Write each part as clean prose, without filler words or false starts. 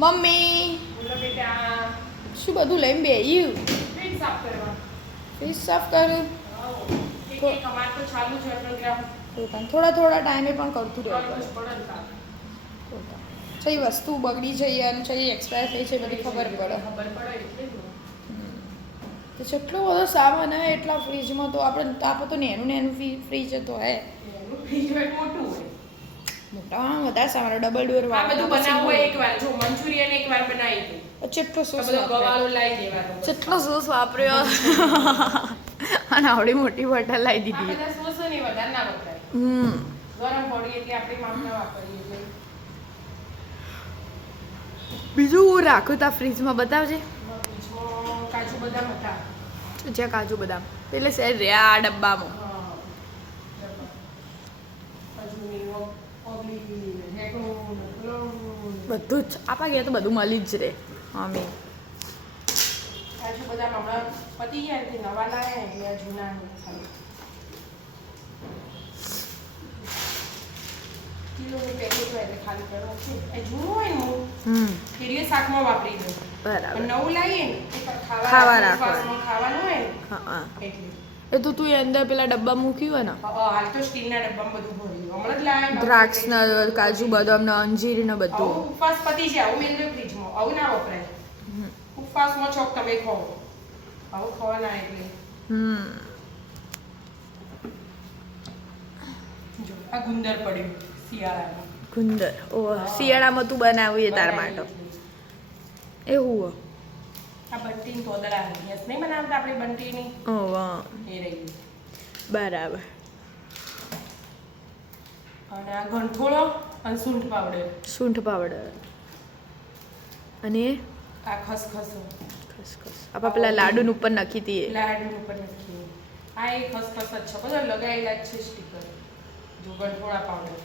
Mummy બોલો બેટા. શું બધું લઈને બેહ્યું? ફ્રીજ સાફ કરવા. ફ્રીજ સાફ કર્યું? એક અમાર તો ચાલુ છે પ્રોગ્રામ. પણ થોડા ટાઈમે પણ કરતું રહેવું કરવું જ પડે. પડે ને તાર. કઈ વસ્તુ બગડી જઈએ અને કઈ એક્સપાયર થઈ છે બધી ખબર પડે. ખબર પડે એટલે જ ને. તો જેટલો બધો સામાન હે એટલા ફ્રીજમાં તો આપણે આપણે તો નેનું ફ્રીજ તો હે. એનું ફ્રીજ હોય મોટું હોય. મોટા વધારે સામાન ડબલ ડોર આ બધું બનાવવું હોય એકવાર જો મંચુરિયન એકવાર બનાવી દઉં. જેટલો આ સોસ બધો ગવાળો લાવી દેવાનો. જેટલો સોસ વાપર્યો અને આવડી મોટી બોટલ લાવી આ દીધી. બધા સોસો ને વધારે ના વપરાય. ગરમ પડી એટલે આપણે માપના વાપરીએ એટલે. બીજું રાખું તા ફ્રીજમાં બતાવજે. બીજમાં કાજુ બદામ હતા. જ્યાં કાજુ બદામ એટલે શેર રહ્યા આ ડબ્બામાં. બધું જ આપણા ગયા તો બધું મળી જ રહે. મમ્મી કાજુ બદામ હમણાં પતી ગયા એટલે નવા લાયા એટલે આ જૂના ખાલી કિલોનું પેકેટ હોય એટલે ખાલી કરવા છે. એ જૂનું હોય ને ફેરીએ શાકમાં વાપરી દઉં. બરાબર. નવું લાવીએ ને એ ખાવા રાખો. ખાવાનું હોય ને હા એટલે એ તો તું અંદર પેલા ડબ્બા મૂક્યું હોય ને હાલ તો સ્ટીલના ડબ્બામાં બધું ભર્યું હમણાં જ લાયા દ્રાક્ષના કાજુ બદામના અંજીર ને બધું. આવું ઉપવાસ પતી જાય આવું મેં ફ્રીજમાં આવું ના વપરાય. ઉપવાસમાં ચોક તમે ખાઓ આવું ખાવાના એટલે જો આ ગુંદર પડ્યું શિયાળામાં. ગુંદર ઓ શિયાળામાં તું બનાવી તાર માટે એવું આ બંટીની તોદડા યસ નહીં બનાવતા આપણે બંટીની ઓ વાહ એ રહી. બરાબર. અને આ ગંઠોળો અને સૂંઠ પાવડર. સૂંઠ પાવડર અને આ ખસખસ ખસખસ આપા પેલા લાડુન ઉપર નાખી હતી લાડુ ઉપર નાખીએ. આ એ ખસખસ જ છે બધા લગાવેલા જ છે સ્ટીકર. જો ગંઠોળા પાવડર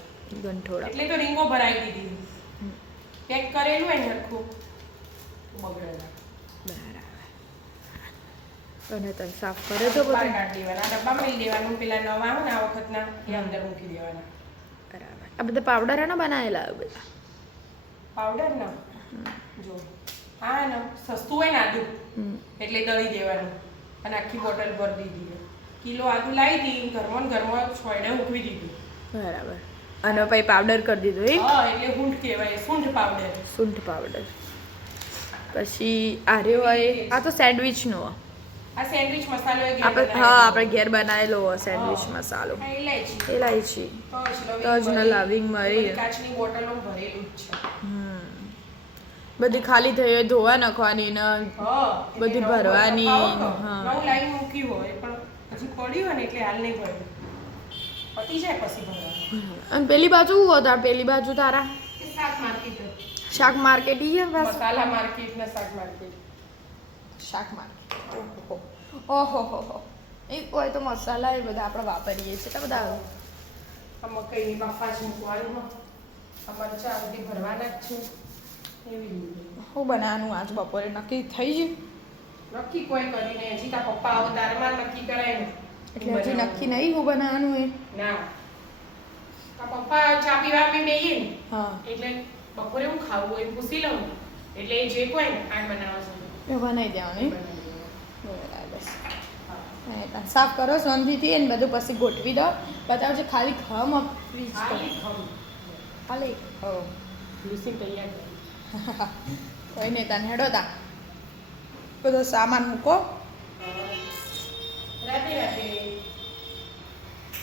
ગંઠોળા એટલે તો રીંગો ભરાઈ દીધી. પેક કરેલું હોય ને હરખું બગડેલા. અને તને સાફ કરે તો બહાર બધું કાઢી દેવાના ડબ્બામાં લઈ દેવાનું પેલા નવા હોય ને આ વખતના એ અંદર મૂકી દેવાના. બરાબર. આ બધા પાવડર એના બનાવેલા બધા પાવડર ના જો હા ને સસ્તું હોય ને આદુ એટલે દળી દેવાનું અને આખી બોટલ ભરી દીધી. કિલો આદુ લાવી હતી ઘરમાં છોડે મૂકવી દીધું. બરાબર. અને પછી પાવડર કરી દીધો એ હા એટલે સૂંઠ કહેવાય સૂંઠ પાવડર. સૂંઠ પાવડર. પછી આર્યો હોય આ તો સેન્ડવિચનો આ સેન્ડવિચ મસાલો આપણે હા આપણે ઘેર બનાવેલો સેન્ડવિચ મસાલો. ઇલાયચી તજ ને લવિંગ મરી કાચની બોટલો ભરેલું જ છે. બધી ખાલી થઈ હોય ધોવા નાખવાની ને બધી ભરવાની. નવું લાઈન મૂકી હોય પણ હજી પડ્યું હોય ને એટલે હાલ નહીં ભર્યું પતી જાય પછી ભરવાનું. અને પેલી બાજુ શું હતા પેલી બાજુ તારા શાક માર્કેટ શાક માર્કેટ ઈ બસ મસાલા માર્કેટ ને શાક માર્કેટ. શાક માર્કેટ ઓહો એ હોય તો મસાલા એ બધા આપણે વાપરીએ છીએ એટલા બધા આ મકાઈની બાફા જ મૂકવાનું આ મરચાં બધી ભરવાના જ છે એવી રીતે. શું બનાવવાનું આજ બપોરે નક્કી થઈ ગયું? નક્કી કોઈ કરીને હજી તારા પપ્પા આવો તારમાં નક્કી કરાય ને એટલે હજી નક્કી નહીં હું બનાવવાનું એ ના તારા પપ્પા ચા પીવા મેં બેહીએ ને હા એટલે બપોરે હું ખાવું હોય પૂછી લઉં એટલે એ જે કોઈ ને આ બનાવશે એ બનાવી દેવાનું બરાબર. સાફ કરો શાંતિથી એને બધું પછી ગોઠવી દો બતાવજો ખાલી ખમ ફ્રીજ ખાલી લુસી તૈયાર કોઈ નહીં તને હેડો તા બધો સામાન મૂકો